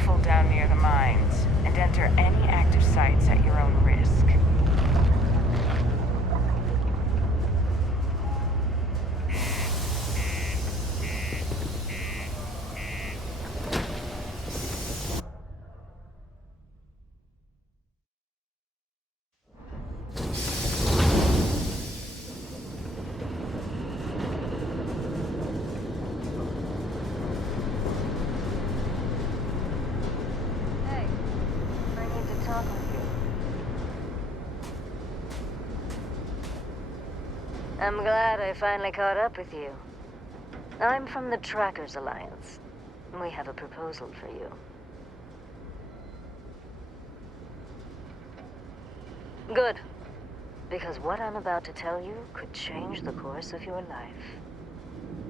careful down near the mines, and enter any active sites at your own risk. I'm glad I finally caught up with you. I'm from the Trackers Alliance. We have a proposal for you. Good. Because what I'm about to tell you could change the course of your life.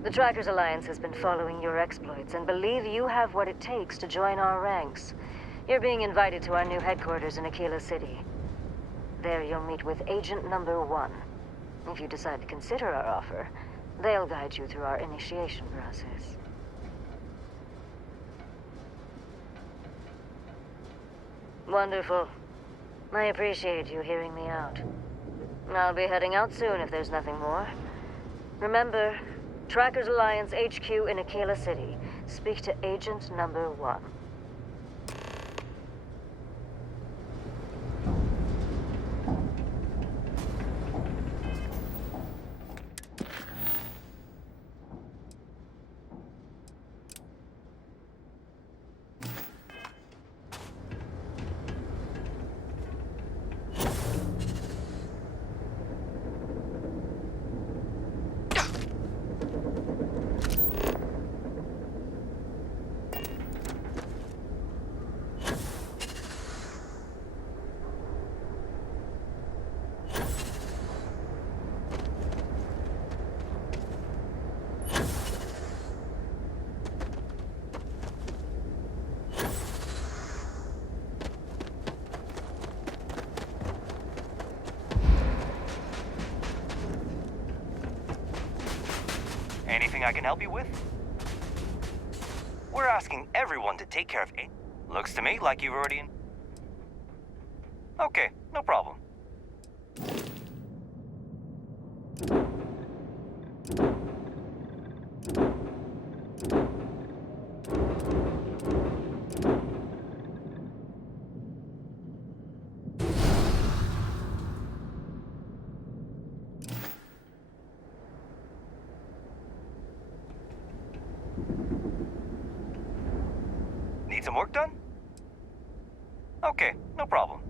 The Trackers Alliance has been following your exploits and believe you have what it takes to join our ranks. You're being invited to our new headquarters in Aquila City. There you'll meet with Agent Number 1. If you decide to consider our offer, they'll guide you through our initiation process. Wonderful. I appreciate you hearing me out. I'll be heading out soon if there's nothing more. Remember, Trackers Alliance HQ in Aquila City. Speak to Agent Number 1. Anything I can help you with? We're asking everyone to take care of it. Looks to me like you've already... Okay, no problem. Need some work done? Okay, no problem.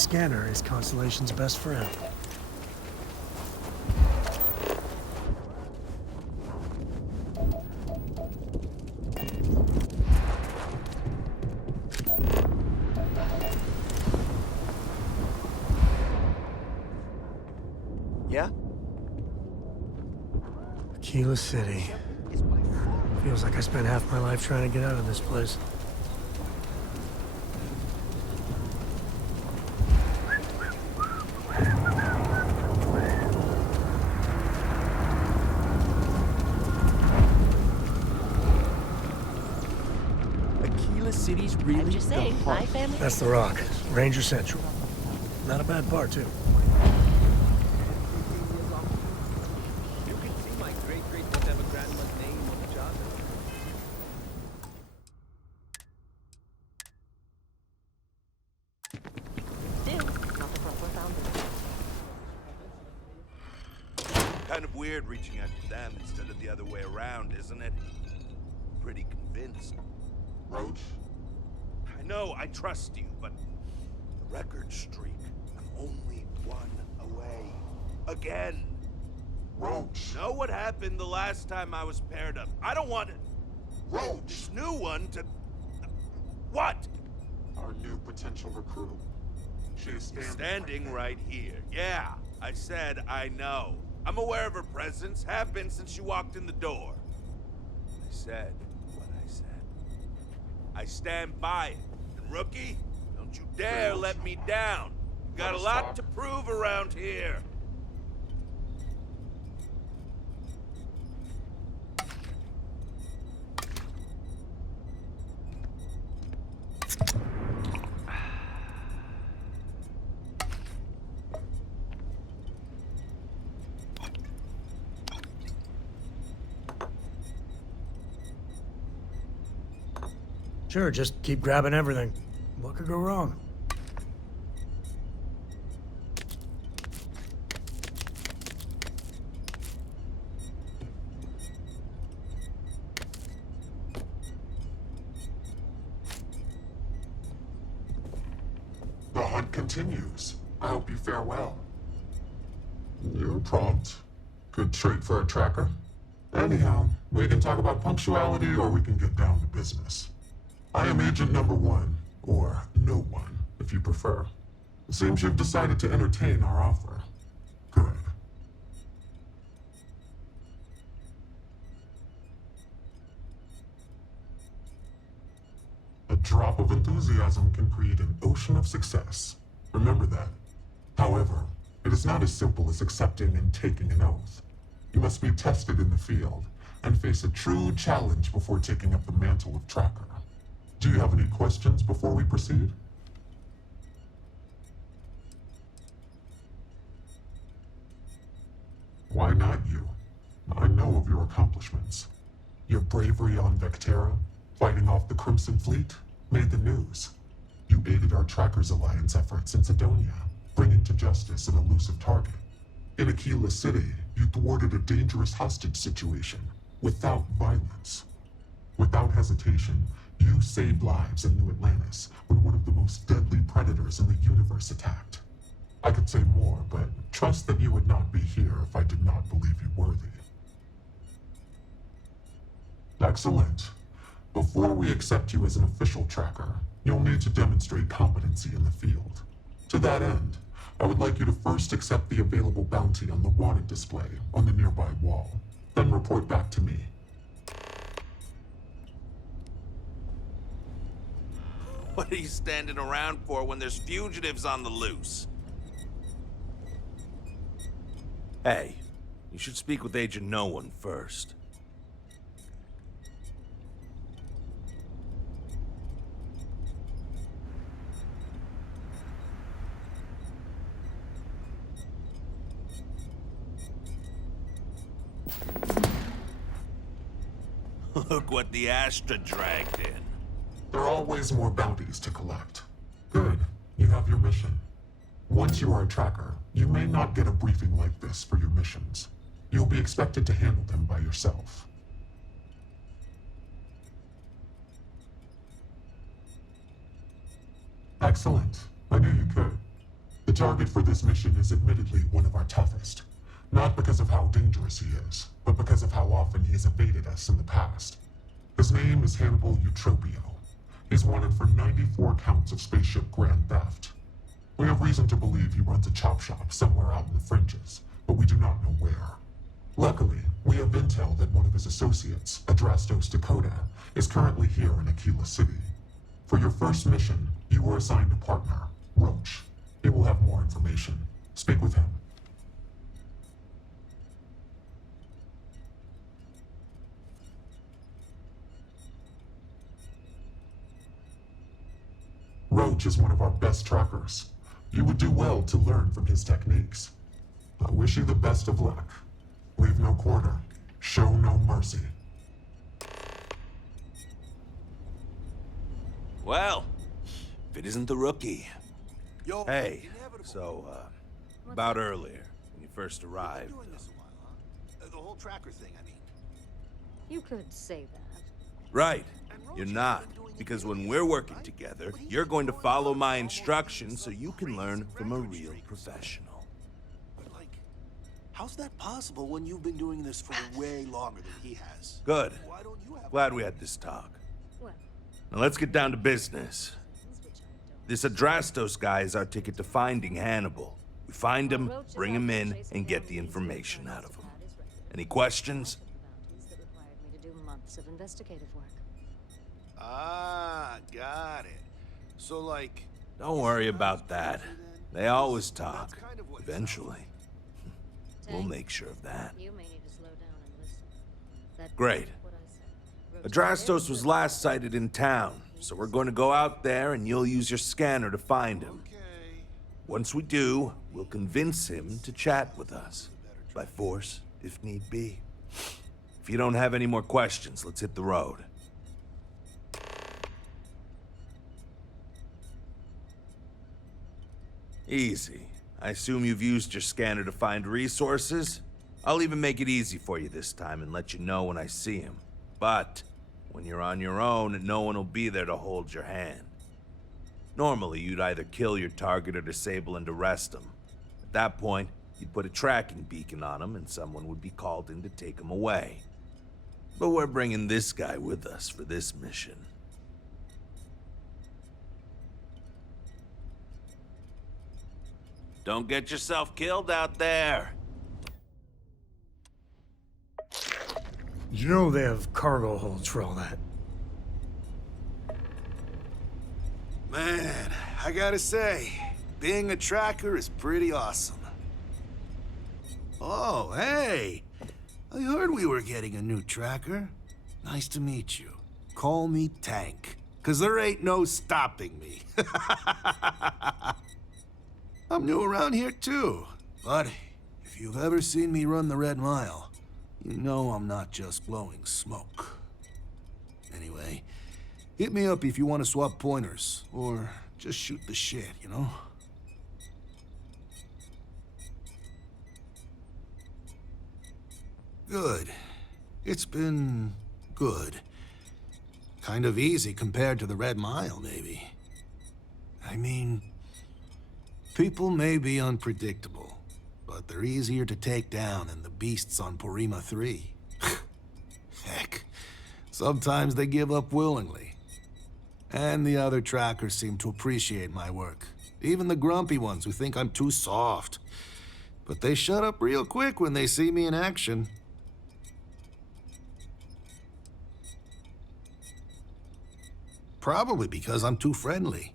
scanner is Constellation's best friend. Yeah? Aquila City. Feels like I spent half my life trying to get out of this place. Aquila City's really I'm just saying, the my heart. family. That's the Rock. Ranger Central. Not a bad part, too. You can see my great-great-whatever grandma's name on the charter. Still, not the proper foundation. Kind of weird reaching out to them instead of the other way around, isn't it? Pretty convinced. Roach? I know, I trust you, but the record streak. I'm only one away. Again. Roach! Know what happened the last time I was paired up? I don't want it. Roach! This new one to... What? Our new potential recruit. She is Standing right here. Yeah, I said I know. I'm aware of her presence, have been since she walked in the door. I said what I said. I stand by it. And rookie, don't you dare let me down. Got a lot to prove around here. Sure, just keep grabbing everything. What could go wrong? The hunt continues. I hope you fare well. You're prompt. Good trait for a tracker. Anyhow, we can talk about punctuality or we can get down to business. I am Agent Number 1, or No One, if you prefer. It seems you've decided to entertain our offer. Good. A drop of enthusiasm can create an ocean of success. Remember that. However, it is not as simple as accepting and taking an oath. You must be tested in the field and face a true challenge before taking up the mantle of tracker. Do you have any questions before we proceed? Why not you? I know of your accomplishments. Your bravery on Vectera, fighting off the Crimson Fleet, made the news. You aided our Trackers Alliance efforts in Sidonia, bringing to justice an elusive target. In Aquila City, you thwarted a dangerous hostage situation, without violence. Without hesitation, you saved lives in New Atlantis when one of the most deadly predators in the universe attacked. I could say more, but trust that you would not be here if I did not believe you worthy. Excellent. Before we accept you as an official tracker, you'll need to demonstrate competency in the field. To that end, I would like you to first accept the available bounty on the wanted display on the nearby wall, then report back to me. What are you standing around for when there's fugitives on the loose? Hey, you should speak with Agent No One first. Look what the Astra dragged in. There are always more bounties to collect. Good. You have your mission. Once you are a tracker, you may not get a briefing like this for your missions. You'll be expected to handle them by yourself. Excellent. I knew you could. The target for this mission is admittedly one of our toughest. Not because of how dangerous he is, but because of how often he has evaded us in the past. His name is Hannibal Eutropio. He's wanted for 94 counts of spaceship grand theft. We have reason to believe he runs a chop shop somewhere out in the fringes, but we do not know where. Luckily, we have intel that one of his associates, Adrastos Dakota, is currently here in Aquila City. For your first mission, you were assigned a partner, Roach. He will have more information. Speak with him. Roach is one of our best trackers. You would do well to learn from his techniques. I wish you the best of luck. Leave no quarter. Show no mercy. Well, if it isn't the rookie. Yo, Hey, so, about earlier, when you first arrived. doing this a while, huh? The whole tracker thing, I mean. You could say that. Right, you're not. Because when we're working together, you're going to follow my instructions so you can learn from a real professional. But like, how's that possible when you've been doing this for way longer than he has? Good. Why don't you have Glad we had this talk. Well, Now let's get down to business. things which I don't. This Adrastos guy is our ticket to finding Hannibal. We find him, bring him in, and get the information out of him. Any questions? Bounties that required me to do months of investigative work. Ah, got it. So like, Don't worry about that. They always talk. Eventually. We'll make sure of that. You may need to slow down and listen. That Great. what I said. Adrastos was last sighted in town, so we're going to go out there and you'll use your scanner to find him. okay. Once we do, we'll convince him to chat with us. By force, if need be. If you don't have any more questions, let's hit the road. Easy. I assume you've used your scanner to find resources? I'll even make it easy for you this time and let you know when I see him. But when you're on your own, no one will be there to hold your hand. Normally, you'd either kill your target or disable and arrest him. At that point, you'd put a tracking beacon on him and someone would be called in to take him away. But we're bringing this guy with us for this mission. Don't get yourself killed out there. You know they have cargo holds for all that. Man, I gotta say, being a tracker is pretty awesome. Oh, hey! I heard we were getting a new tracker. Nice to meet you. Call me Tank, 'cause there ain't no stopping me. I'm new around here too, but if you've ever seen me run the Red Mile, you know I'm not just blowing smoke. Anyway, hit me up if you want to swap pointers, or just shoot the shit, you know? Good. It's been good. Kind of easy compared to the Red Mile, maybe. I mean, people may be unpredictable, but they're easier to take down than the beasts on Porima 3. Heck, sometimes they give up willingly. And the other trackers seem to appreciate my work. Even the grumpy ones who think I'm too soft. But they shut up real quick when they see me in action. Probably because I'm too friendly.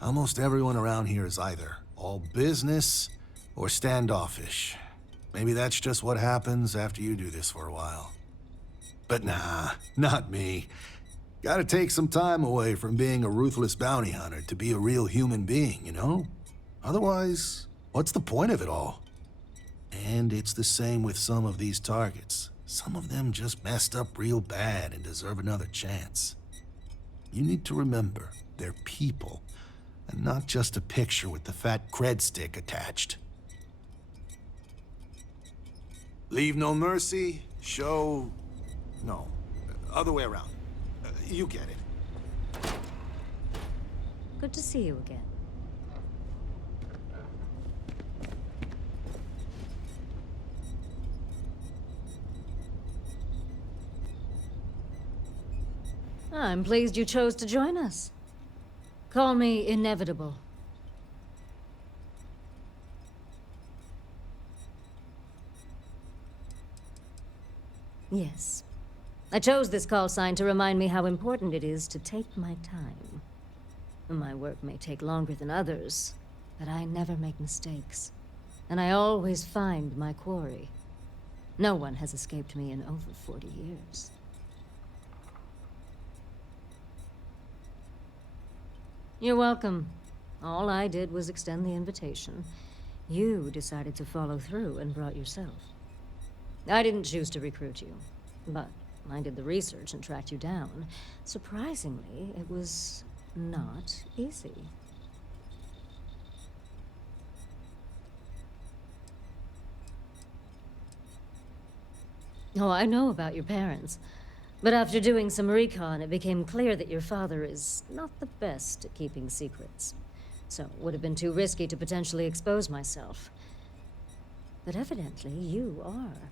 Almost everyone around here is either all business or standoffish. Maybe that's just what happens after you do this for a while. But nah, not me. Gotta take some time away from being a ruthless bounty hunter to be a real human being, you know? Otherwise, what's the point of it all? And it's the same with some of these targets. Some of them just messed up real bad and deserve another chance. You need to remember, they're people, and not just a picture with the fat cred stick attached. Leave no mercy, show... No, other way around. You get it. Good to see you again. I'm pleased you chose to join us. Call me inevitable. Yes. I chose this call sign to remind me how important it is to take my time. My work may take longer than others, but I never make mistakes. And I always find my quarry. No one has escaped me in over 40 years. You're welcome. All I did was extend the invitation. You decided to follow through and brought yourself. I didn't choose to recruit you, but I did the research and tracked you down. Surprisingly, it was not easy. Oh, I know about your parents. But after doing some recon, it became clear that your father is not the best at keeping secrets. So it would have been too risky to potentially expose myself. But evidently, you are.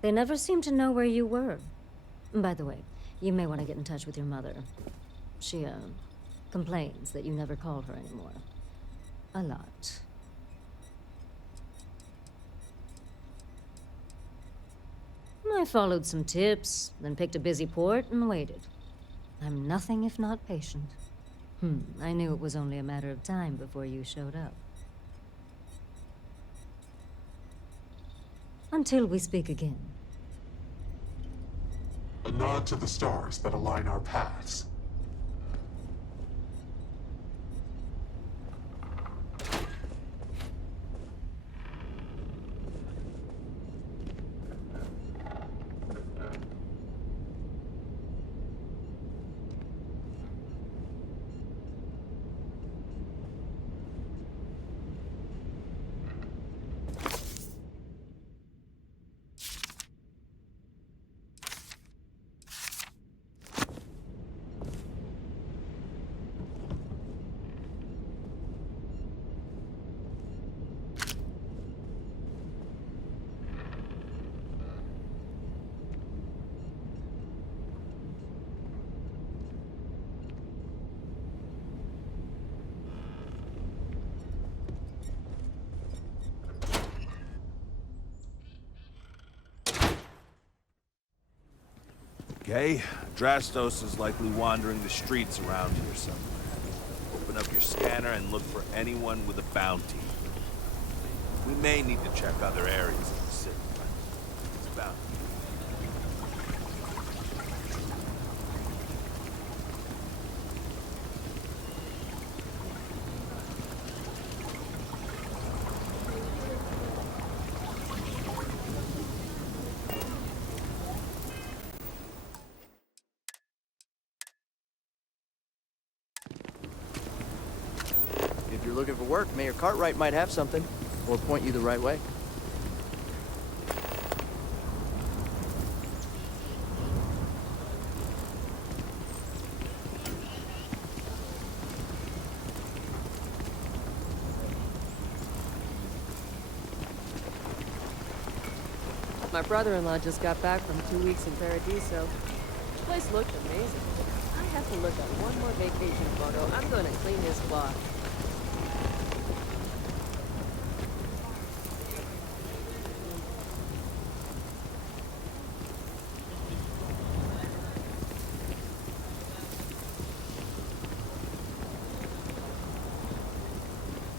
They never seemed to know where you were. By the way, you may want to get in touch with your mother. She, complains that you never call her anymore. A lot. I followed some tips, then picked a busy port and waited. I'm nothing if not patient. I knew it was only a matter of time before you showed up. Until we speak again. A nod to the stars that align our paths. Okay, Drastos is likely wandering the streets around here somewhere. Open up your scanner and look for anyone with a bounty. We may need to check other areas of the city, but it's bounty. If you're looking for work, Mayor Cartwright might have something, or point you the right way. My brother-in-law just got back from 2 weeks in Paradiso. This place looked amazing. I have to look at one more vacation photo. I'm going to clean his spot.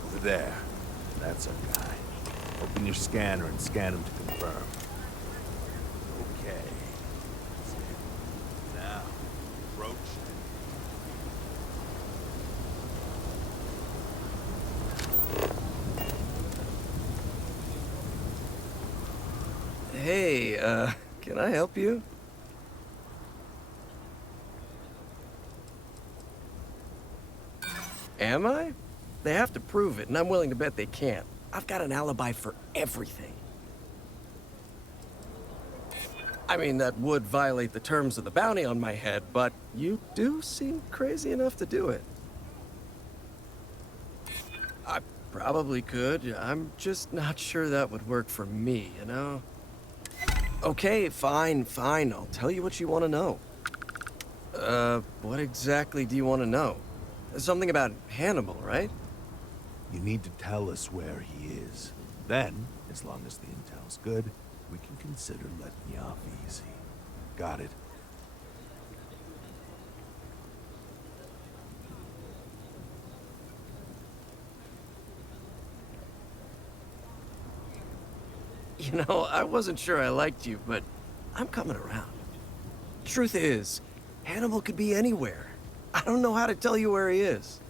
Over there. That's our guy. Open your scanner and scan him to confirm. Okay. Now, approach. Hey, can I help you? Am I? They have to prove it, and I'm willing to bet they can't. I've got an alibi for everything. I mean, that would violate the terms of the bounty on my head, but you do seem crazy enough to do it. I probably could. I'm just not sure that would work for me, you know? Okay, fine. I'll tell you what you want to know. What exactly do you want to know? Something about Hannibal, right? You need to tell us where he is. Then, as long as the intel's good, we can consider letting you off easy. Got it? You know, I wasn't sure I liked you, but I'm coming around. Truth is, Hannibal could be anywhere. I don't know how to tell you where he is.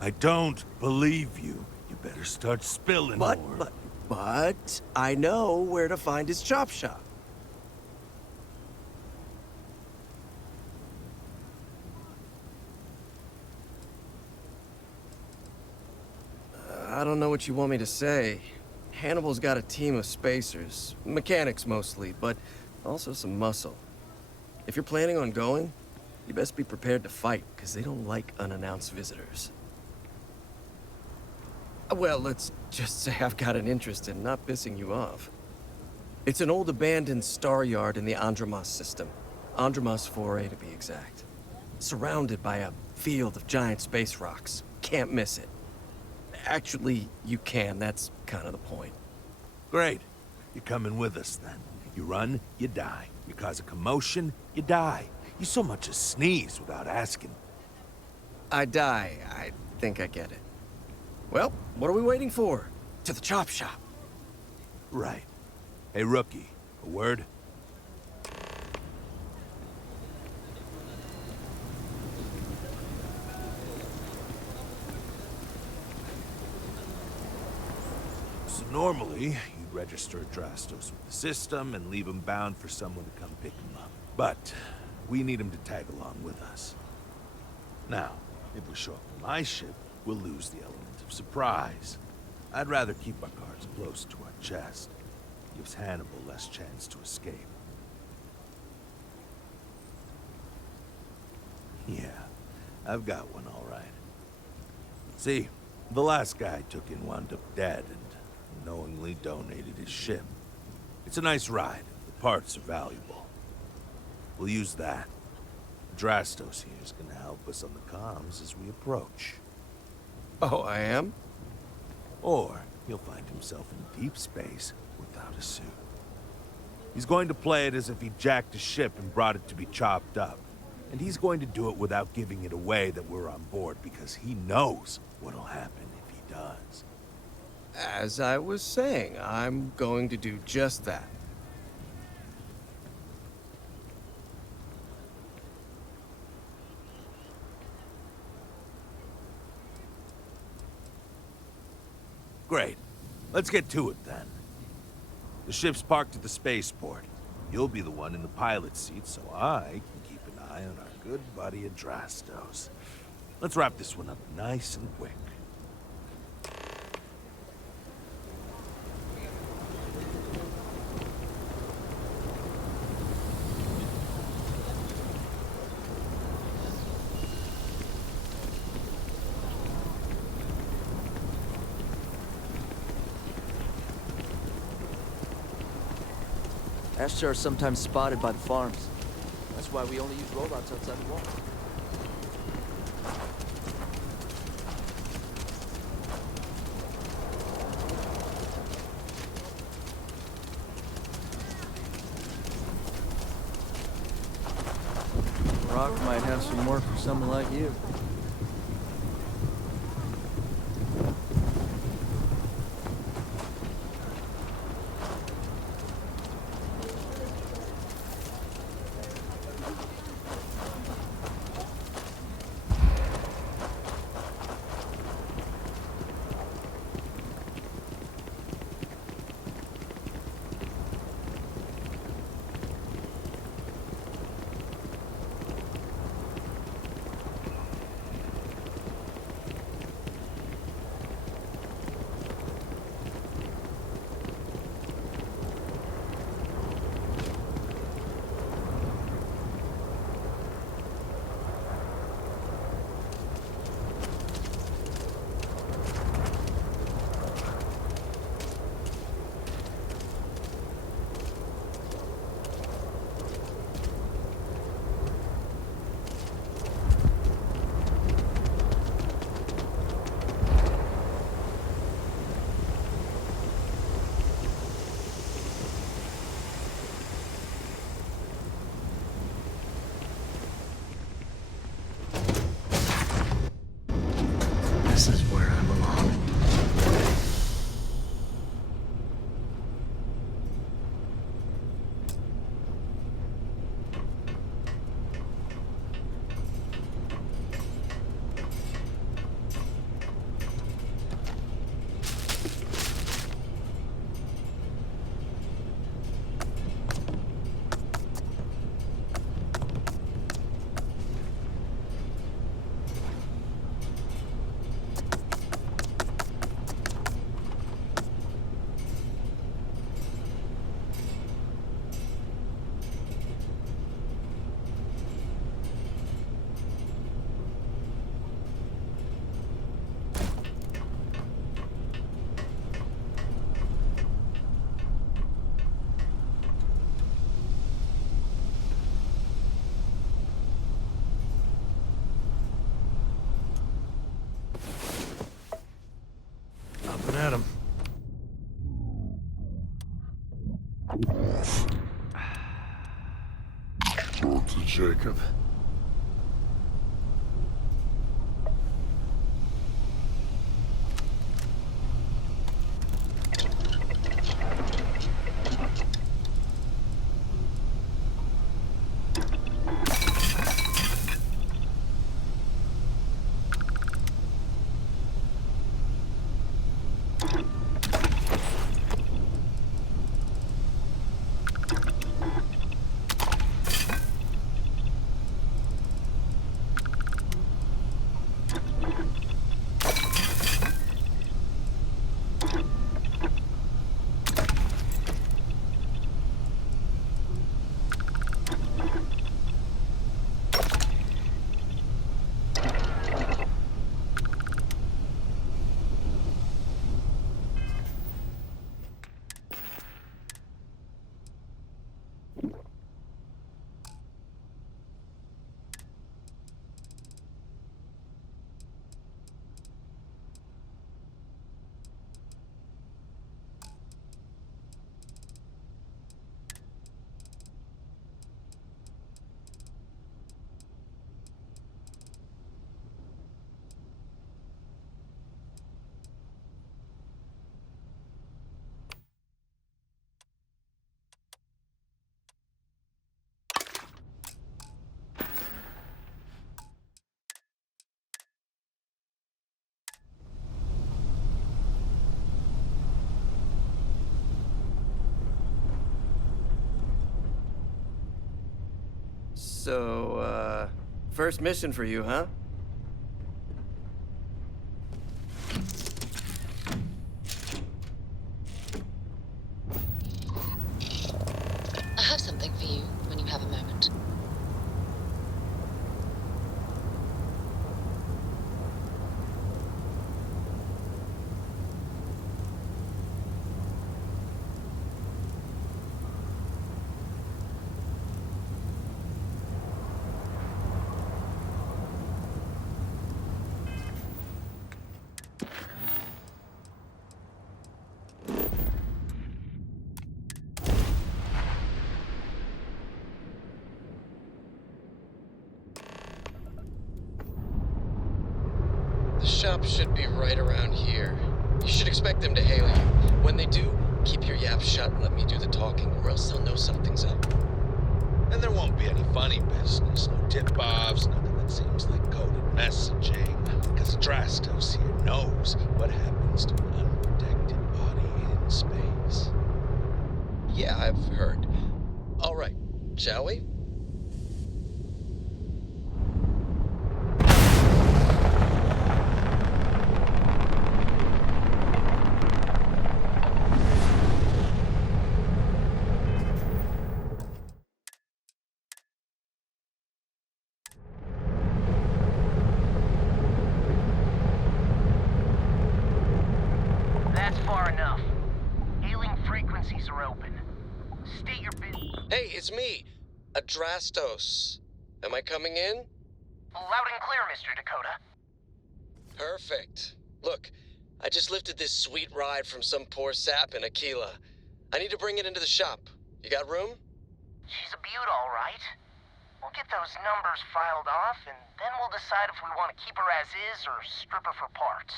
I don't believe you. You better start spilling more. But I know where to find his chop shop. I don't know what you want me to say. Hannibal's got a team of spacers, mechanics mostly, but also some muscle. If you're planning on going, you best be prepared to fight, because they don't like unannounced visitors. Well, let's just say I've got an interest in not pissing you off. It's an old abandoned star yard in the Andromos system. Andromos 4A to be exact. Surrounded by a field of giant space rocks. Can't miss it. Actually, you can. That's kind of the point. Great. You're coming with us, then. You run, you die. You cause a commotion, you die. You so much as sneeze without asking. I die. I think I get it. Well, what are we waiting for? To the chop shop. Right. Hey, rookie. A word? So normally, you'd register Drastos with the system and leave him bound for someone to come pick him up. But we need him to tag along with us. Now, if we show up on my ship, we'll lose the element of surprise. I'd rather keep our cards close to our chest. Gives Hannibal less chance to escape. Yeah, I've got one all right. See, the last guy I took in wound up dead and knowingly donated his ship. It's a nice ride. The parts are valuable. We'll use that. Drastos here is gonna help us on the comms as we approach. Oh, I am? Or he'll find himself in deep space without a suit. He's going to play it as if he jacked a ship and brought it to be chopped up. And he's going to do it without giving it away that we're on board because he knows what'll happen if he does. As I was saying, I'm going to do just that. Great. Let's get to it then. The ship's parked at the spaceport. You'll be the one in the pilot's seat, so I can keep an eye on our good buddy Adrastos. Let's wrap this one up nice and quick. Ashtar are sometimes spotted by the farms. That's why we only use robots outside the wall. Rock might have some work for someone like you. Talk to Jacob. So, first mission for you, huh? I have something for you when you have a moment. The shop should be right around here. You should expect them to hail you. When they do, keep your yap shut and let me do the talking, or else they'll know something's up. And there won't be any funny business, no tip-offs, nothing that seems like coded messaging. Because Drastos here knows what happens to an unprotected body in space. Yeah, I've heard. All right, shall we? That's far enough. Hailing frequencies are open. State your business. Hey, it's me, Adrastos. Am I coming in? Loud and clear, Mr. Dakota. Perfect. Look, I just lifted this sweet ride from some poor sap in Aquila. I need to bring it into the shop. You got room? She's a beaut, all right. We'll get those numbers filed off, and then we'll decide if we want to keep her as is or strip her for parts.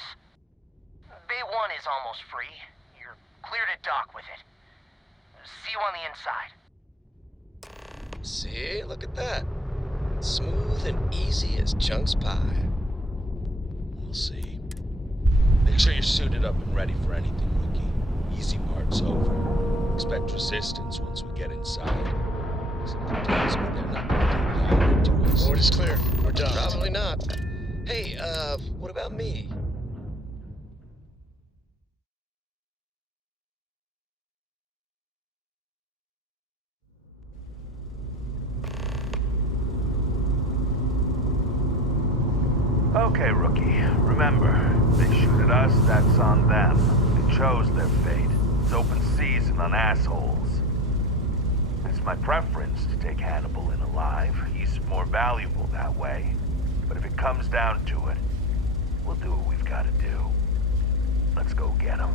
Bay 1 is almost free. You're clear to dock with it. See you on the inside. See, look at that. Smooth and easy as Chunk's pie. We'll see. Make sure you're suited up and ready for anything, Wiki. Easy part's over. Expect resistance once we get inside. Something tells me they're not going to take power to us. Board is clear. We're done. Probably not. Hey, what about me? Okay, rookie. Remember, they shoot at us, that's on them. They chose their fate. It's open season on assholes. It's my preference to take Hannibal in alive. He's more valuable that way. But if it comes down to it, we'll do what we've got to do. Let's go get him.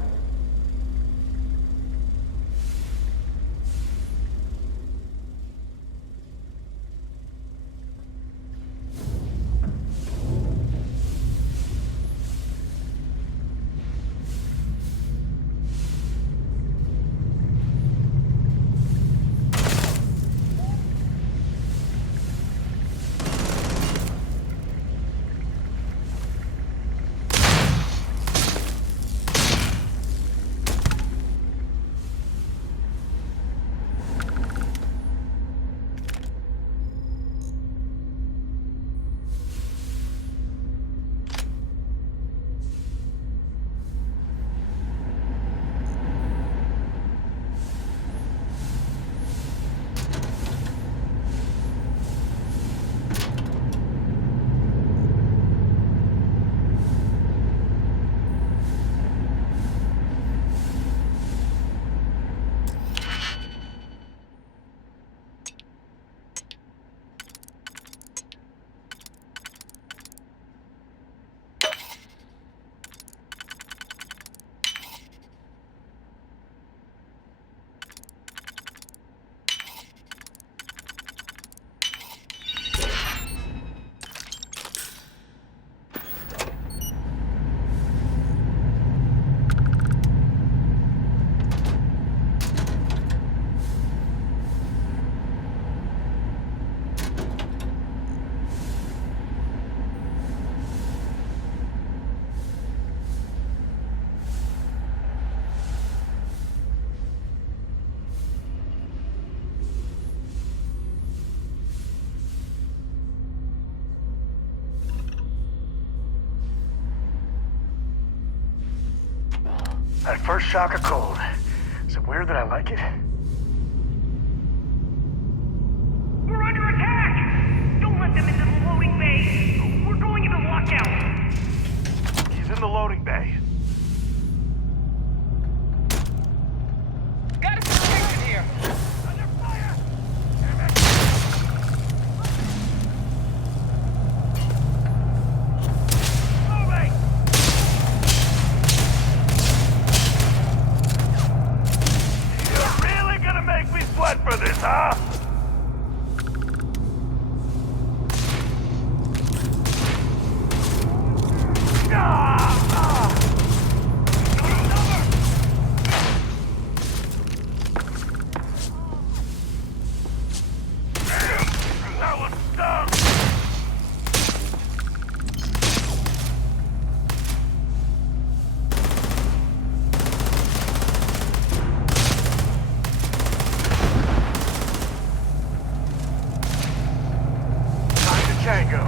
First shock of cold. Is it weird that I like it? We're under attack! Don't let them into the loading bay! We're going into lockdown! He's in the loading bay. Got a situation here! Under fire! Moving! You're really gonna make me sweat for this, huh? That was dumb. Time to Tango.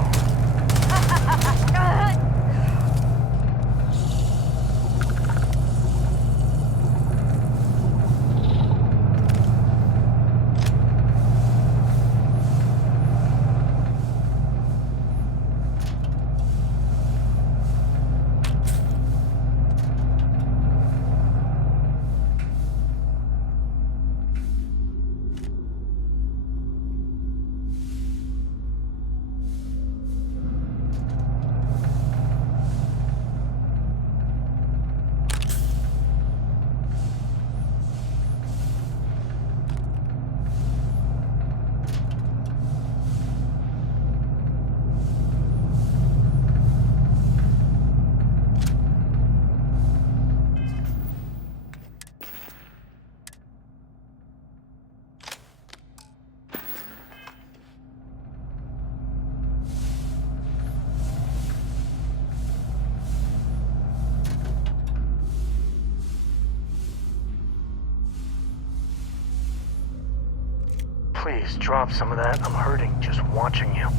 Please drop some of that. I'm hurting just watching you.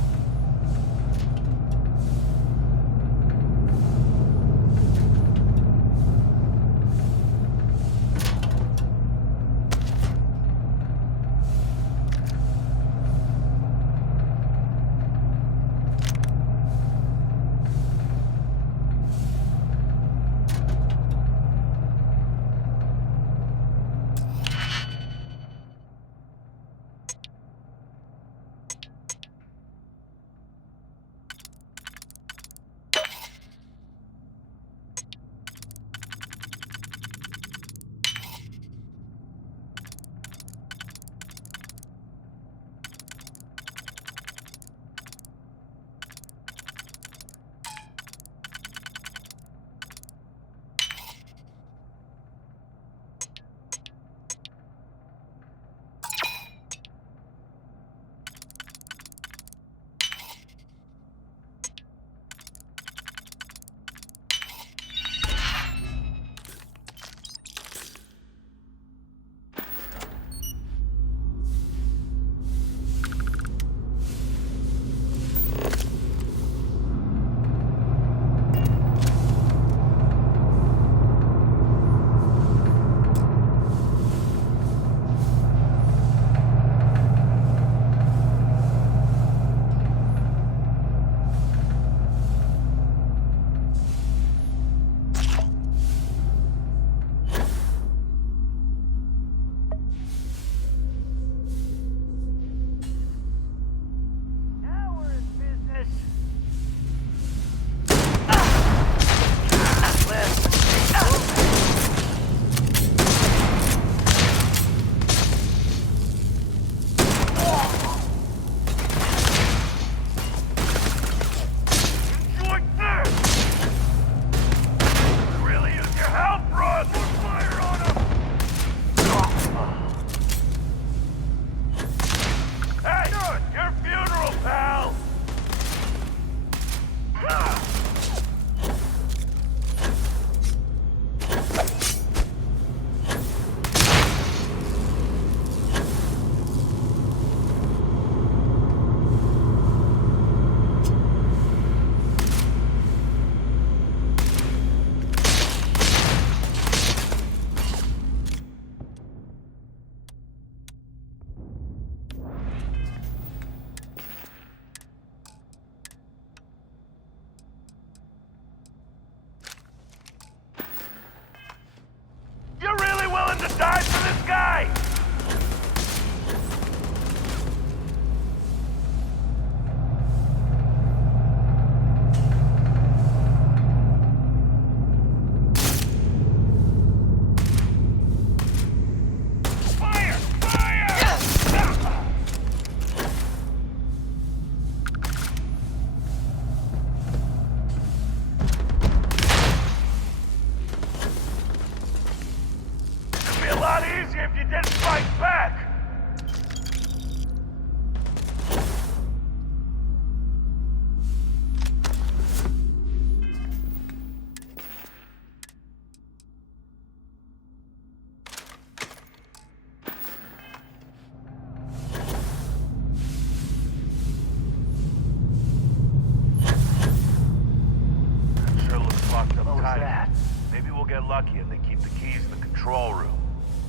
control room.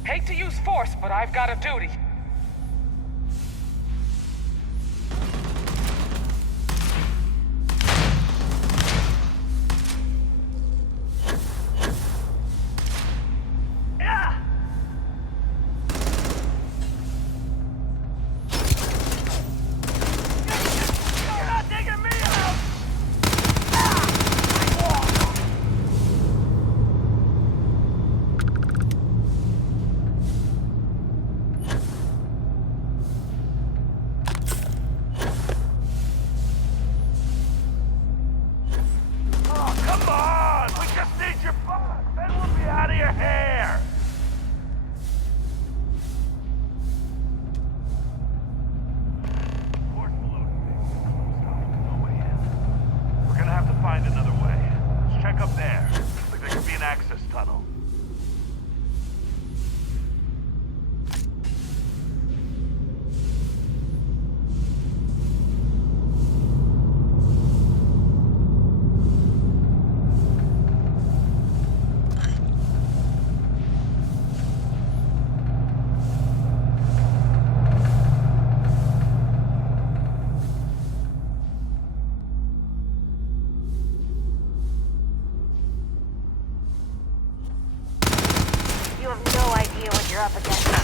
Hate to use force, but I've got a duty. You're up against it.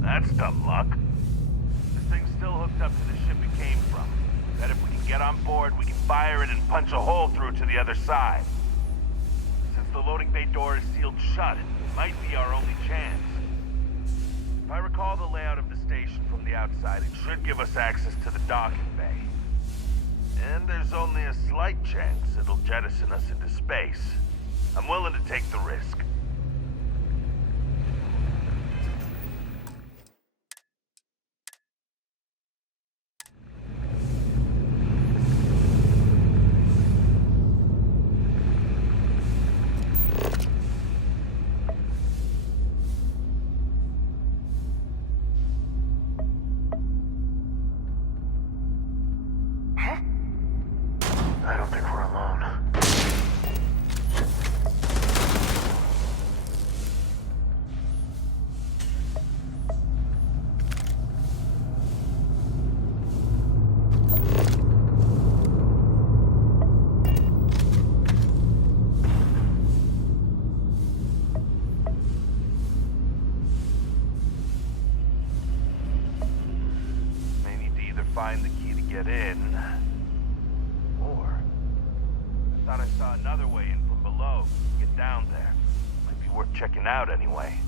That's dumb luck. This thing's still hooked up to the ship it came from. Bet if we can get on board, we can fire it and punch a hole through to the other side. Since the loading bay door is sealed shut, it might be our only chance. If I recall the layout of the station from the outside, it should give us access to the docking bay. And there's only a slight chance it'll jettison us into space. I'm willing to take the risk. I don't think we're alone. May need to either find the key to get in, or I thought I saw another way in from below. Get down there. Might be worth checking out anyway.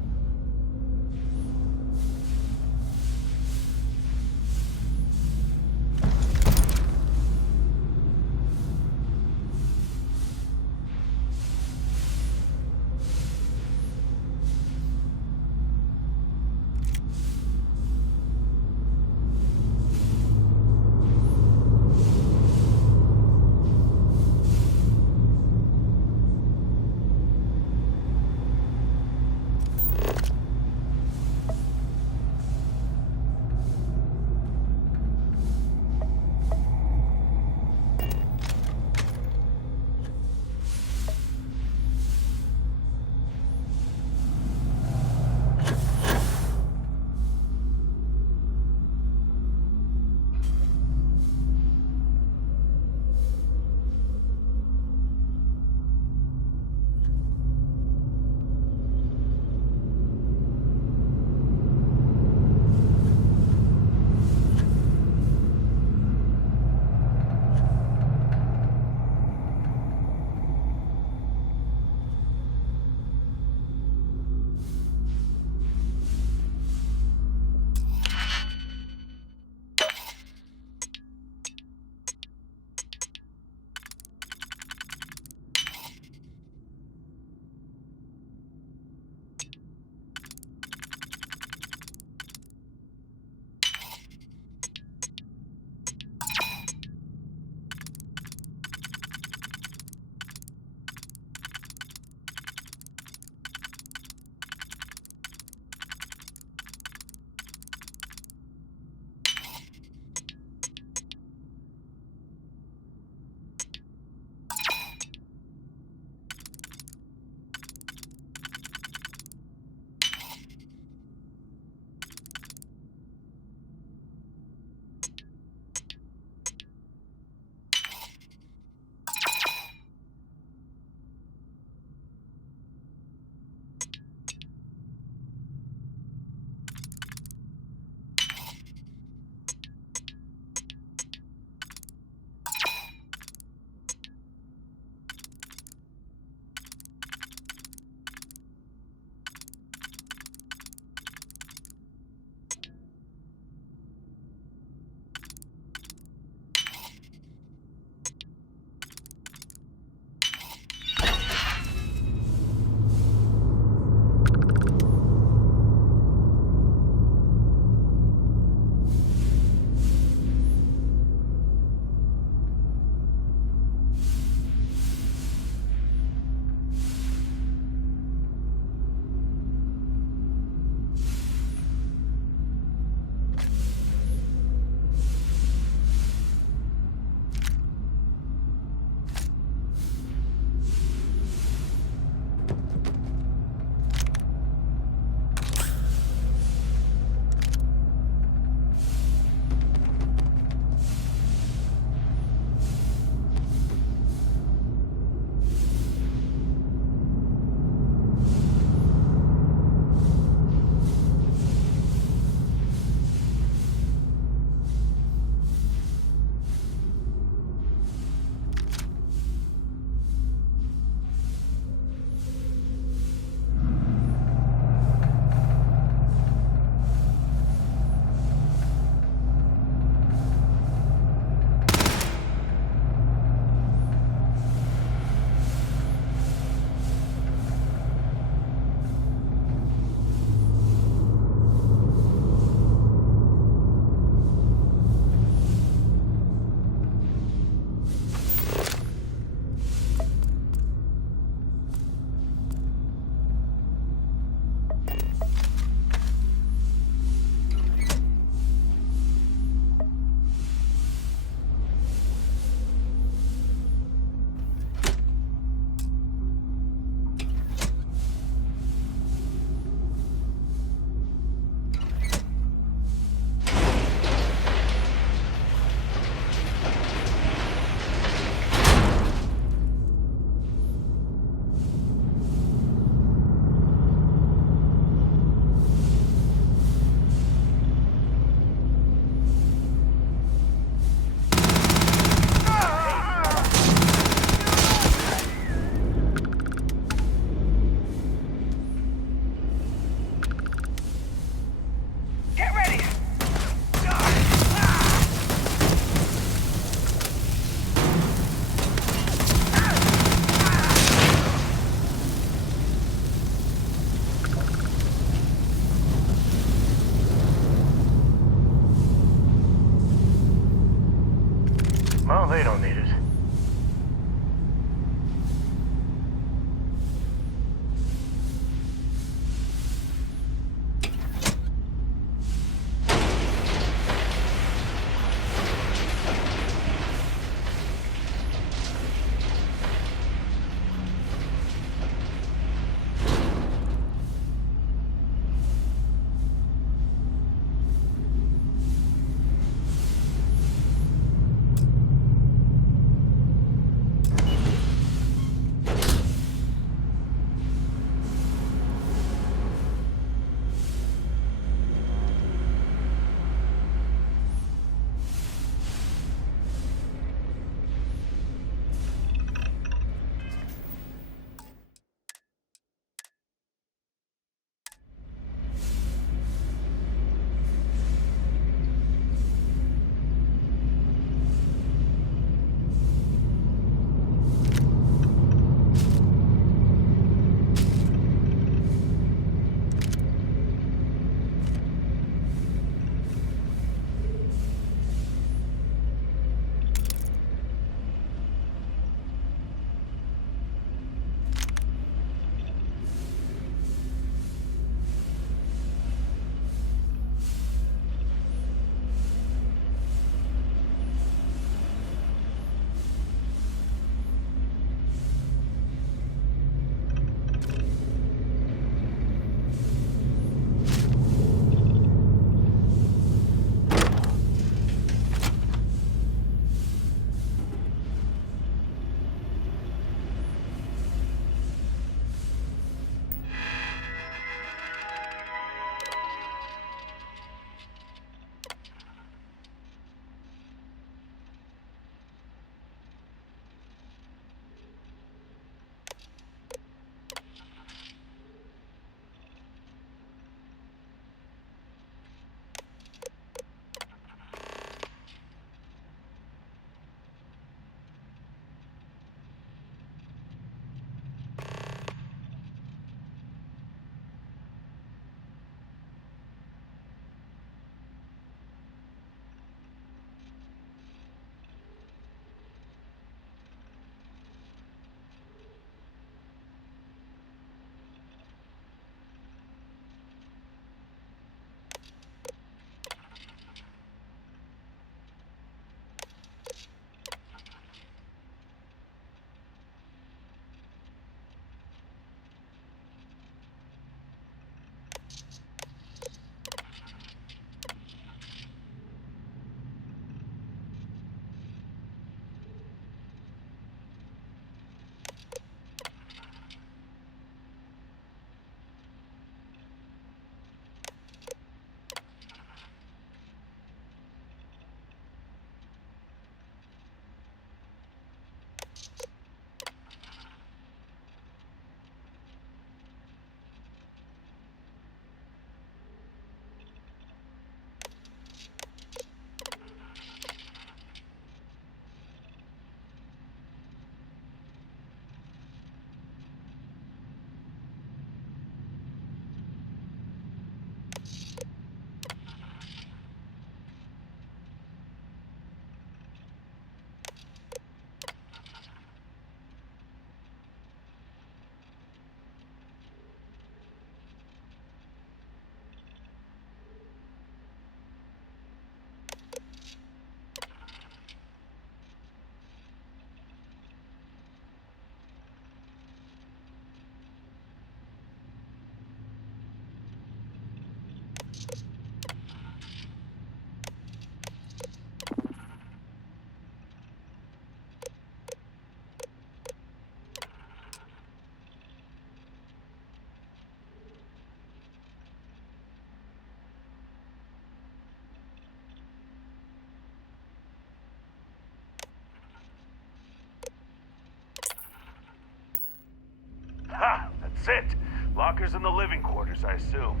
Sit! Lockers in the living quarters, I assume.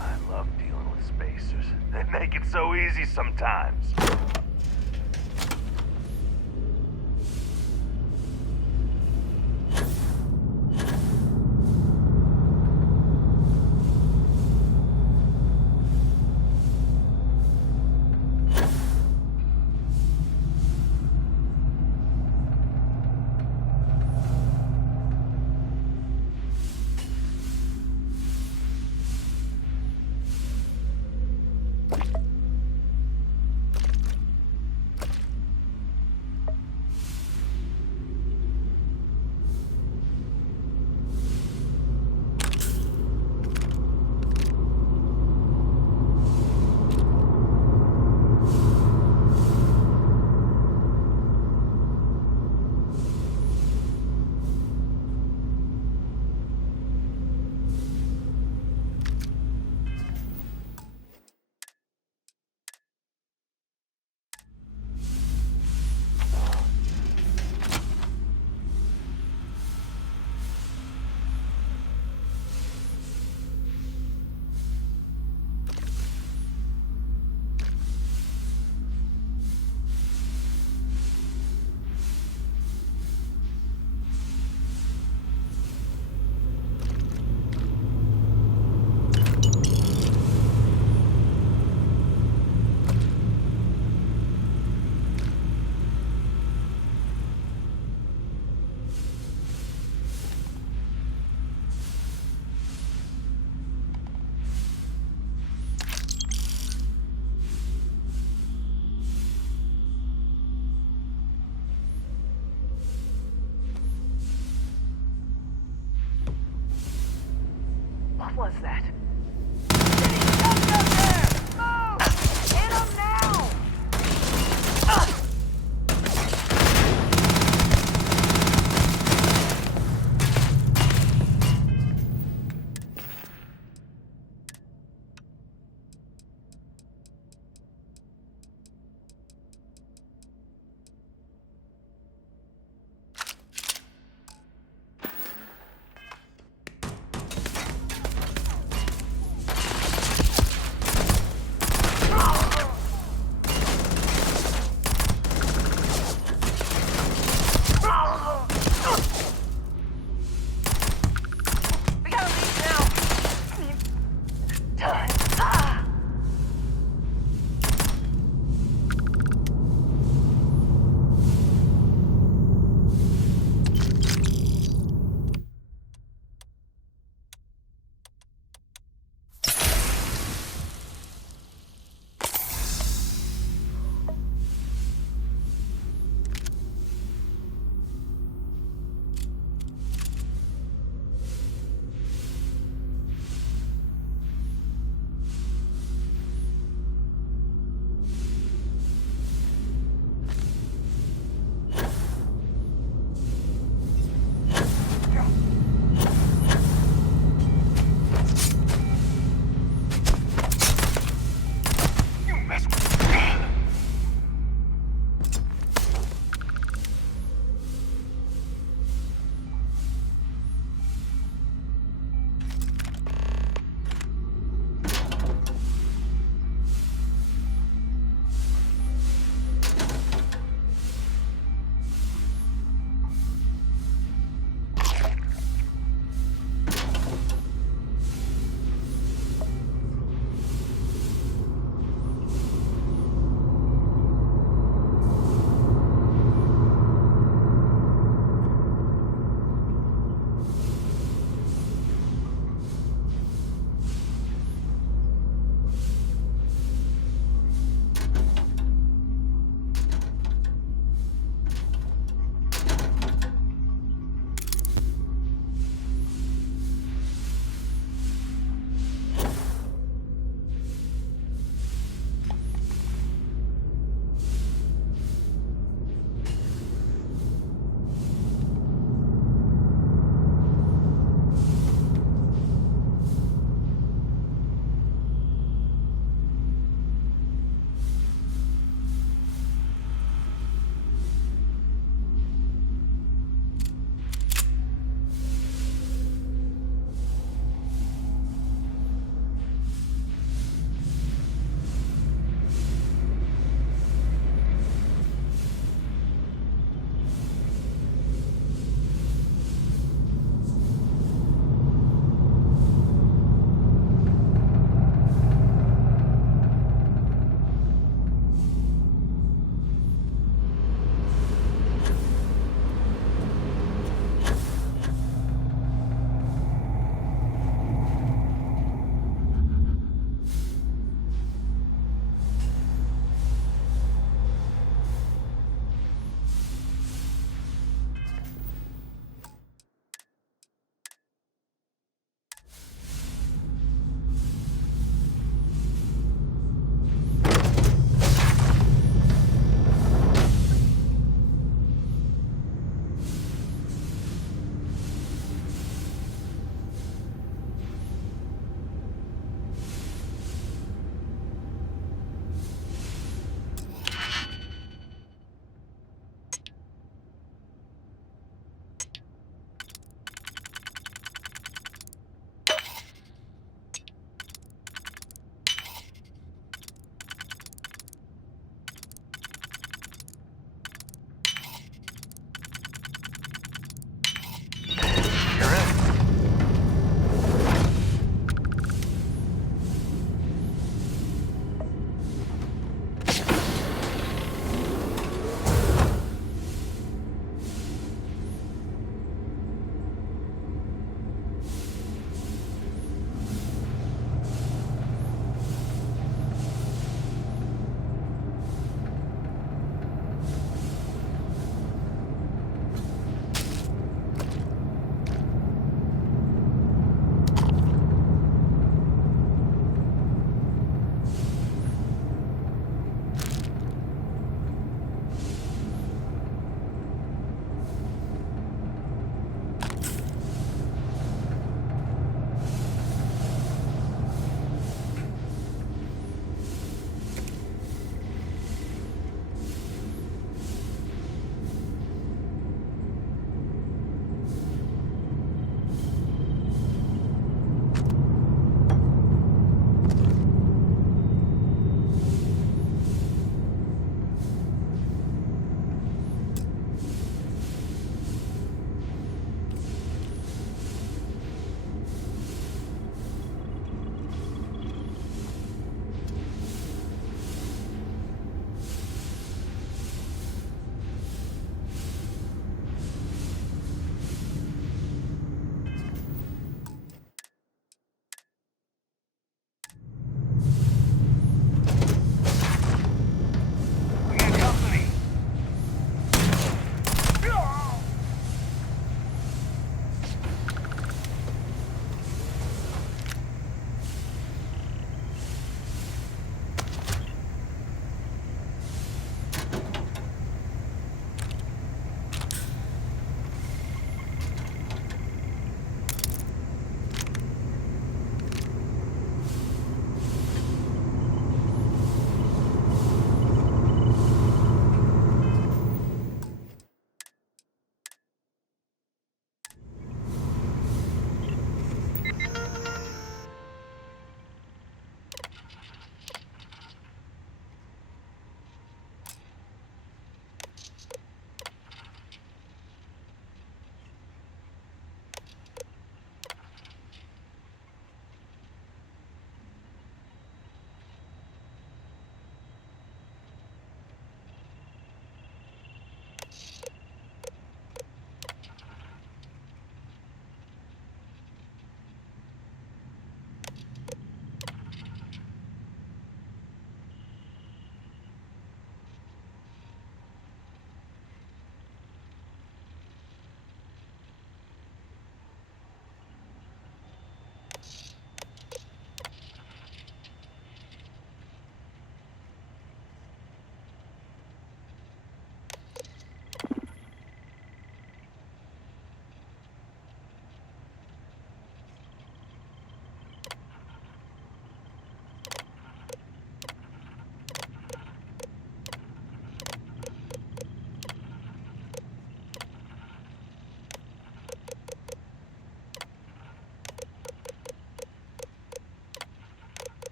I love dealing with spacers. They make it so easy sometimes. What was that?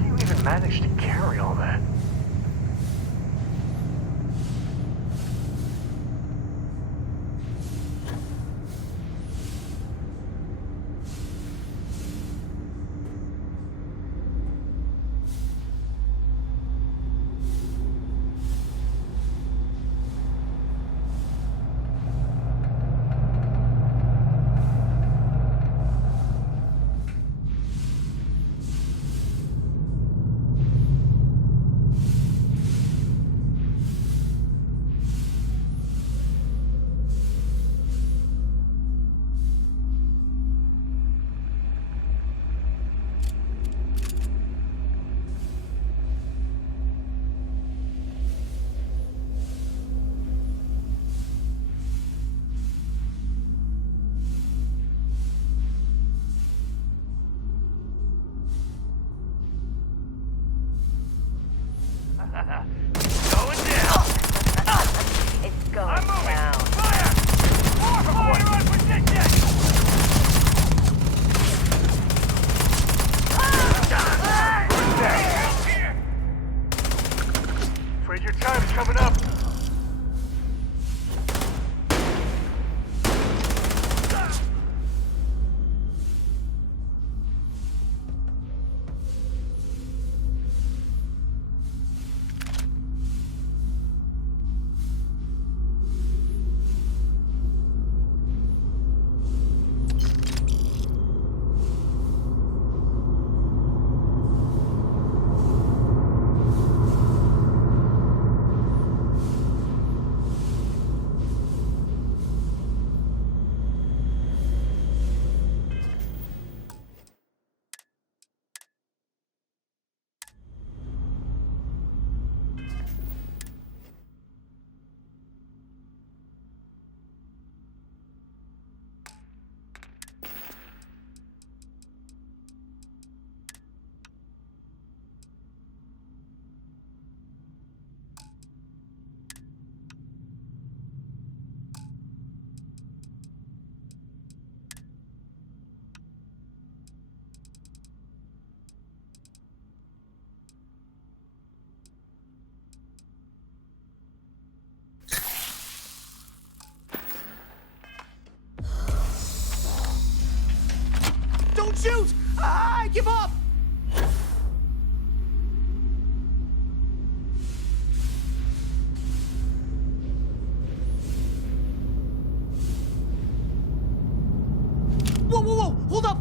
do you even manage to carry all that? It's going down. Afraid your time is coming up. Don't shoot! I give up! Whoa, whoa, whoa! Hold up!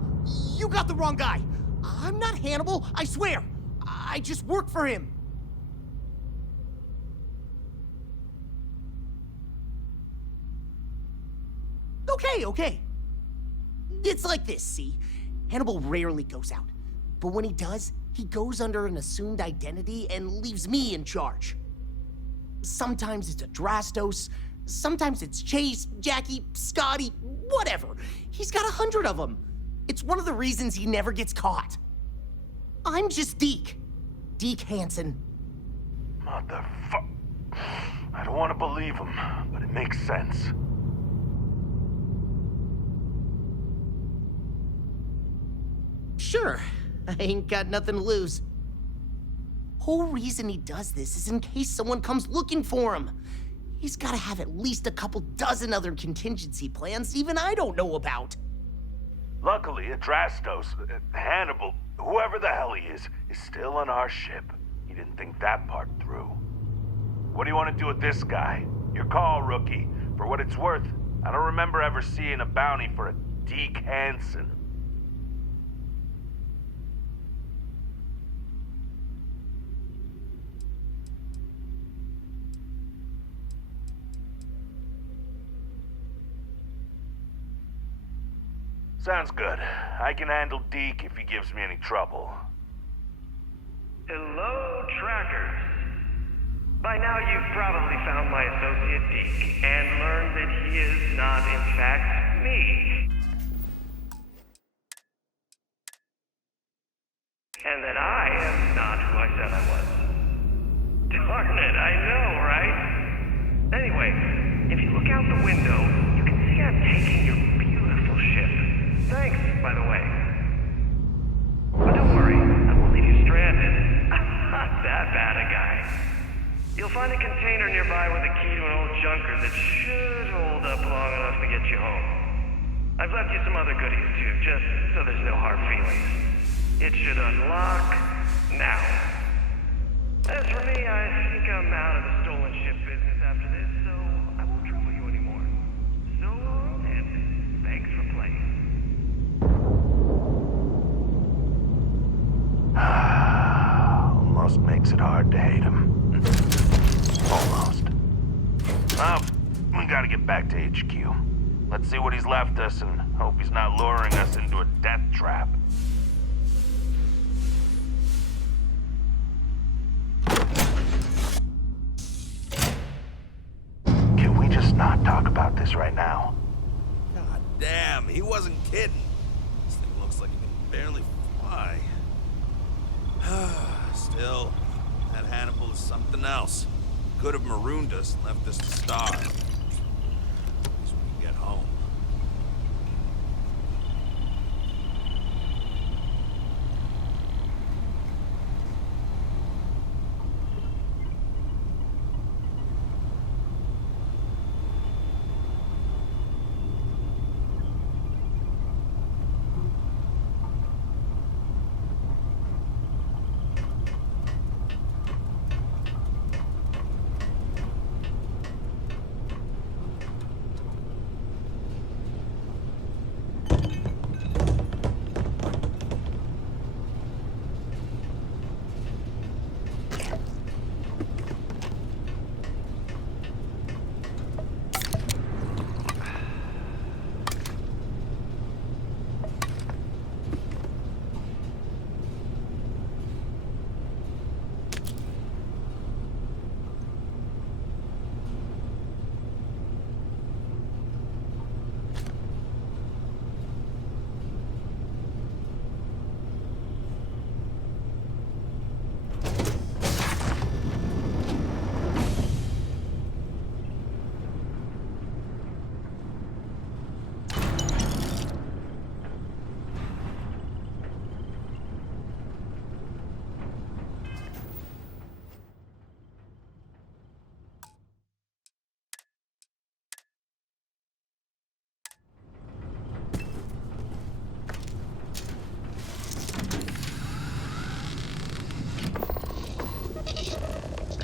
You got the wrong guy! I'm not Hannibal, I swear! I just work for him! Okay. It's like this, see? Hannibal rarely goes out. But when he does, he goes under an assumed identity and leaves me in charge. Sometimes it's a Drastos, sometimes it's Chase, Jackie, Scotty, whatever. He's got 100 of them. It's one of the reasons he never gets caught. I'm just Deke. Deke Hansen. Motherfuck. I don't want to believe him, but it makes sense. Sure, I ain't got nothing to lose. Whole reason he does this is in case someone comes looking for him. He's gotta have at least a couple dozen other contingency plans even I don't know about. Luckily, Adrastos, Hannibal, whoever the hell he is still on our ship. He didn't think that part through. What do you want to do with this guy? Your call, rookie. For what it's worth, I don't remember ever seeing a bounty for a Deke Hansen. Sounds good. I can handle Deke if he gives me any trouble. Hello, trackers. By now you've probably found my associate Deke and learned that he is not, in fact, me. And that I am not who I said I was. Darn it, I know, right? Anyway, if you look out the window, you can see I'm taking your beautiful ship. Thanks, by the way. But don't worry, I won't leave you stranded. You'll find a container nearby with a key to an old junker that should hold up long enough to get you home. I've left you some other goodies too, just so there's no hard feelings. It should unlock now. As for me, I think I'm out of the stolen ship business after this, so I won't trouble you anymore. So long, and thanks for playing. Almost makes it hard to hate him. Almost. Well, we gotta get back to HQ. Let's see what he's left us and hope he's not luring us into a death trap. Can we just not talk about this right now? God damn, he wasn't kidding. This thing looks like it can barely fly. Still, that Hannibal is something else. Could have marooned us and left us to starve. At least we can get home.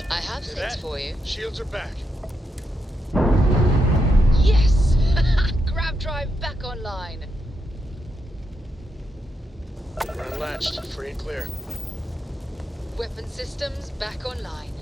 I have things for you. Shields are back. Yes! Grab drive back online. We're unlatched, free and clear. Weapon systems back online.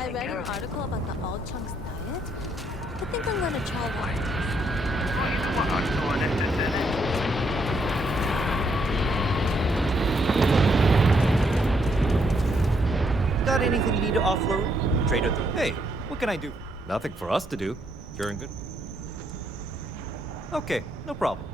I read an article about the all chunks diet. I think I'm gonna try that. Got anything you need to offload? Trader, Hey, what can I do? Nothing for us to do. You're in good. Okay, no problem.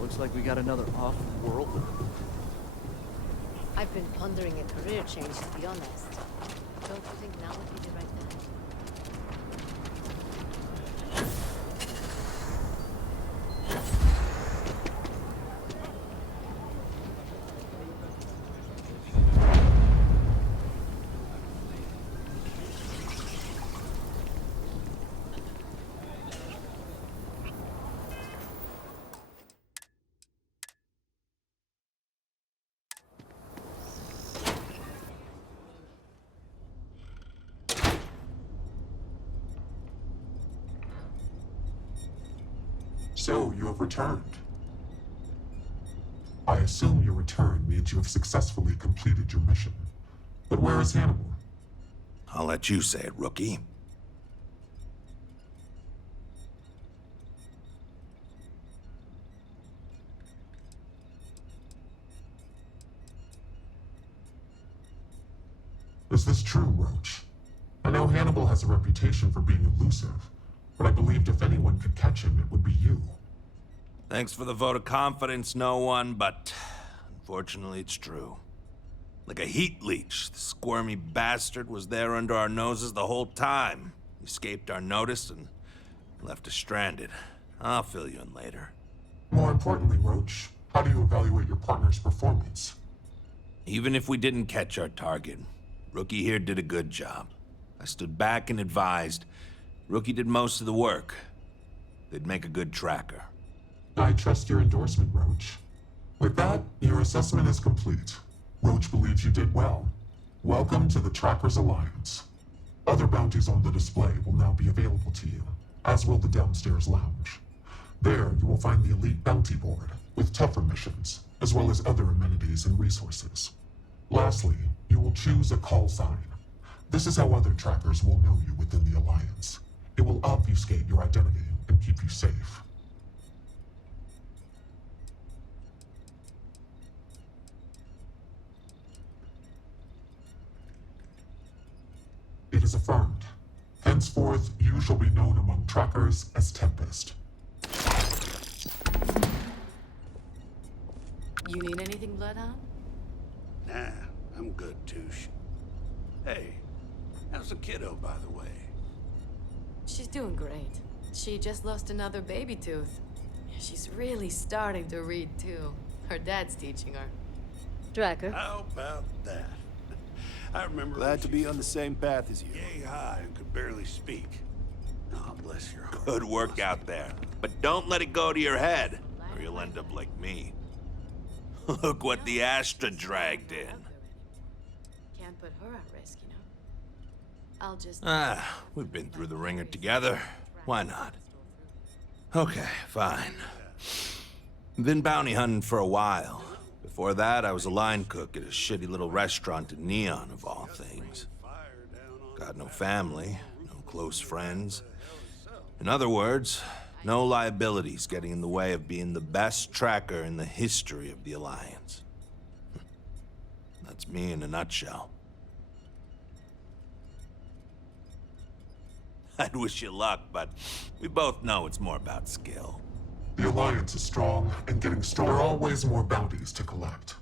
Looks like we got another off-worlder. I've been pondering a career change, to be honest. Don't you think now would be the right time? So, you have returned. I assume your return means you have successfully completed your mission. But where is Hannibal? I'll let you say it, rookie. Is this true, Roach? I know Hannibal has a reputation for being elusive, but I believed if anyone could catch him, it would be you. Thanks for the vote of confidence, no one, but unfortunately it's true. Like a heat leech, the squirmy bastard was there under our noses the whole time. He escaped our notice and left us stranded. I'll fill you in later. More importantly, Roach, how do you evaluate your partner's performance? Even if we didn't catch our target, Rookie here did a good job. I stood back and advised. Rookie did most of the work. They'd make a good tracker. I trust your endorsement, Roach. With that, your assessment is complete. Roach believes you did well. Welcome to the Trackers Alliance. Other bounties on the display will now be available to you, as will the downstairs lounge. There, you will find the Elite Bounty Board, with tougher missions, as well as other amenities and resources. Lastly, you will choose a call sign. This is how other trackers will know you within the Alliance. It will obfuscate your identity and keep you safe. It is affirmed. Henceforth, you shall be known among trackers as Tempest. You need anything, Bloodhound? Nah, I'm good, Touche. Hey, how's the kiddo, by the way? She's doing great. She just lost another baby tooth. She's really starting to read, too. Her dad's teaching her. Tracker. How about that? I remember... Glad to be on the same path as you. Yay high and could barely speak. Oh, bless your heart. Good work out there. But don't let it go to your head, or you'll end up like me. Look what the Astra dragged in. Can't put her at risk, you know? I'll just... We've been through the ringer together. Why not? Okay, fine. Been bounty hunting for a while. Before that, I was a line cook at a shitty little restaurant in Neon, of all things. Got no family, no close friends. In other words, no liabilities getting in the way of being the best tracker in the history of the Alliance. That's me in a nutshell. I'd wish you luck, but we both know it's more about skill. The Alliance is strong and getting stronger. There are always more bounties to collect.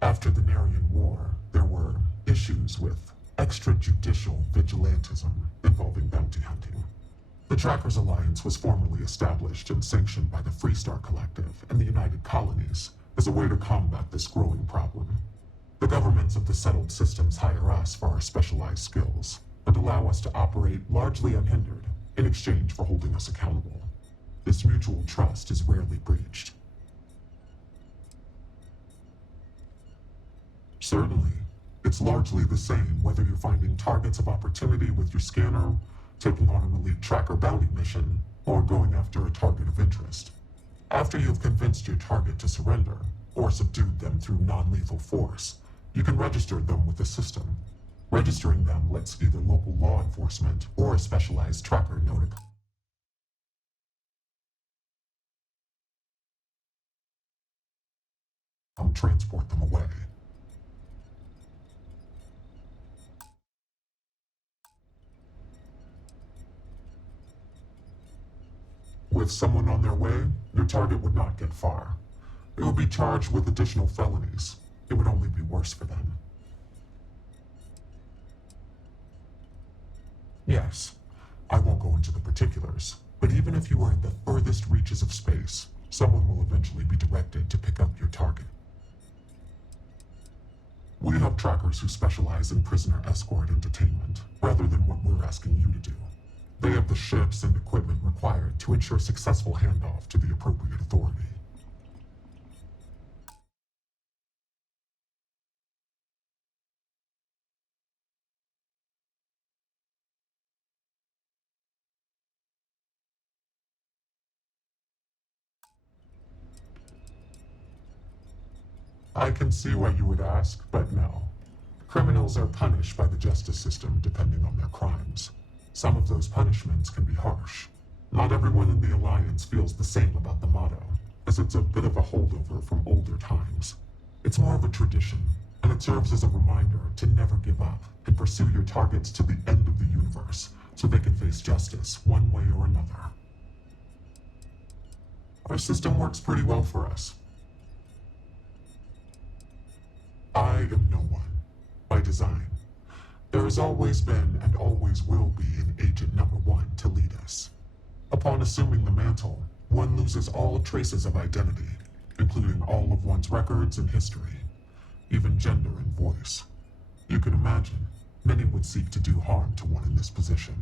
After the Narian War, there were issues with extrajudicial vigilantism involving bounty hunting. The Trackers Alliance was formally established and sanctioned by the Freestar Collective and the United Colonies as a way to combat this growing problem. The governments of the settled systems hire us for our specialized skills and allow us to operate largely unhindered in exchange for holding us accountable. This mutual trust is rarely breached. Certainly, it's largely the same whether you're finding targets of opportunity with your scanner, taking on an elite tracker bounty mission, or going after a target of interest. After you've convinced your target to surrender, or subdued them through non-lethal force, you can register them with the system. Registering them lets either local law enforcement or a specialized tracker know to come transport them away. With someone on their way, your target would not get far. They would be charged with additional felonies. It would only be worse for them. Yes, I won't go into the particulars, but even if you are in the furthest reaches of space, someone will eventually be directed to pick up your target. We have trackers who specialize in prisoner escort and detainment, rather than what we're asking you to do. They have the ships and equipment required to ensure successful handoff to the appropriate authority. I can see why you would ask, but no. Criminals are punished by the justice system depending on their crimes. Some of those punishments can be harsh. Not everyone in the Alliance feels the same about the motto, as it's a bit of a holdover from older times. It's more of a tradition, and it serves as a reminder to never give up and pursue your targets to the end of the universe, so they can face justice one way or another. Our system works pretty well for us. I am no one, by design. There has always been and always will be an Agent Number 1 to lead us. Upon assuming the mantle, one loses all traces of identity, including all of one's records and history, even gender and voice. You can imagine, many would seek to do harm to one in this position.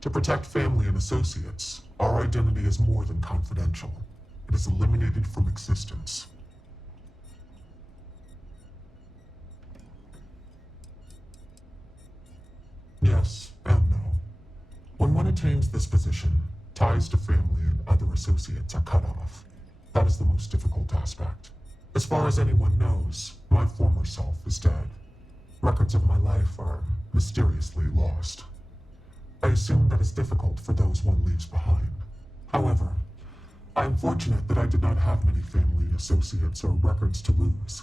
To protect family and associates, our identity is more than confidential. It is eliminated from existence. Yes and no. When one attains this position, ties to family and other associates are cut off. That is the most difficult aspect. As far as anyone knows, my former self is dead. Records of my life are mysteriously lost. I assume that is difficult for those one leaves behind. However, I am fortunate that I did not have many family, associates, or records to lose.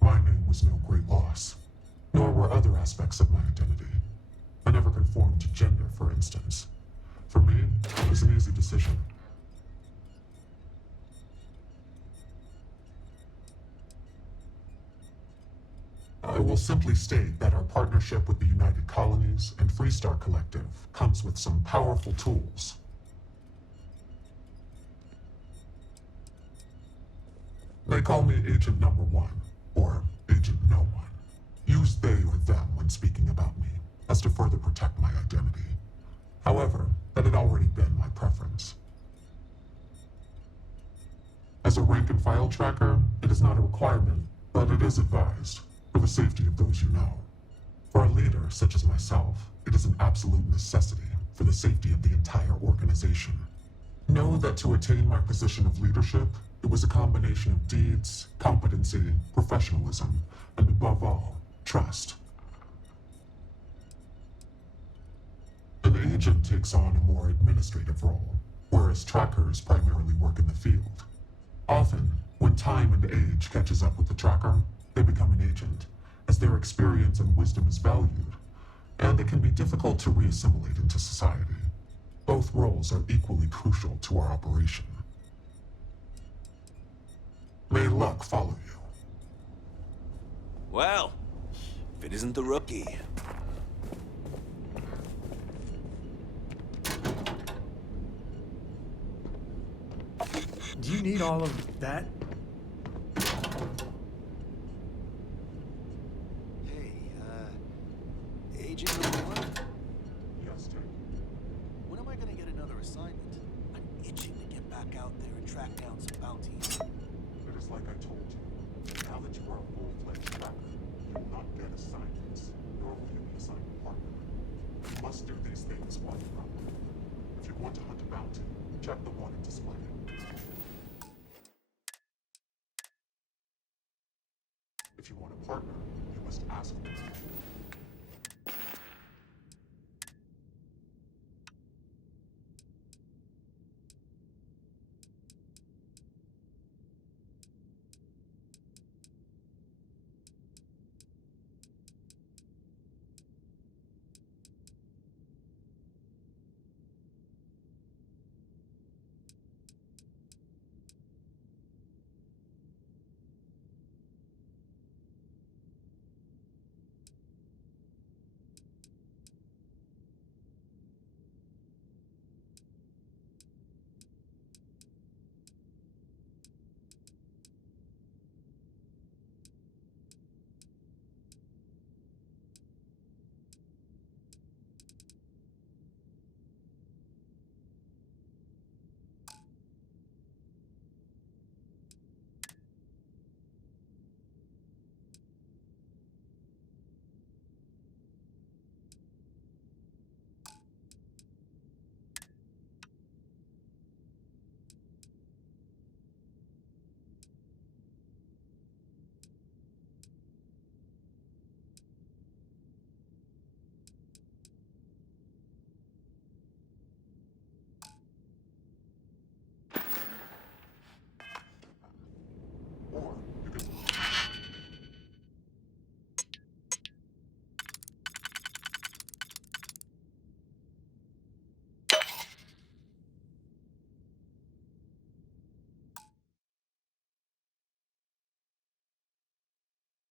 My name was no great loss, nor were other aspects of my identity. I never conformed to gender, for instance. For me, it was an easy decision. I will simply state that our partnership with the United Colonies and Freestar Collective comes with some powerful tools. They call me Agent Number 1, or Agent No One. Use they or them when speaking about me, as to further protect my identity. However, that had already been my preference. As As a rank-and-file tracker, it is not a requirement, but it is advised, for the safety of those you know. For a leader such as myself, it is an absolute necessity for the safety of the entire organization. Know that to attain my position of leadership, it was a combination of deeds, competency, professionalism, and above all, trust. An agent takes on a more administrative role, whereas trackers primarily work in the field. Often, when time and age catches up with the tracker, they become an agent, as their experience and wisdom is valued, and it can be difficult to reassimilate into society. Both roles are equally crucial to our operation. May luck follow you. Well, if it isn't the rookie. Do you need all of that? Agent number one? Yes, Dick. When am I gonna get another assignment? I'm itching to get back out there and track down some bounties. It is like I told you. Now that you are a full-fledged tracker, you will not get assignments, nor will you be assigned a partner. You must do these things while you're out. If you want to hunt a bounty, check the wanted display. If you want a partner, you must ask for it.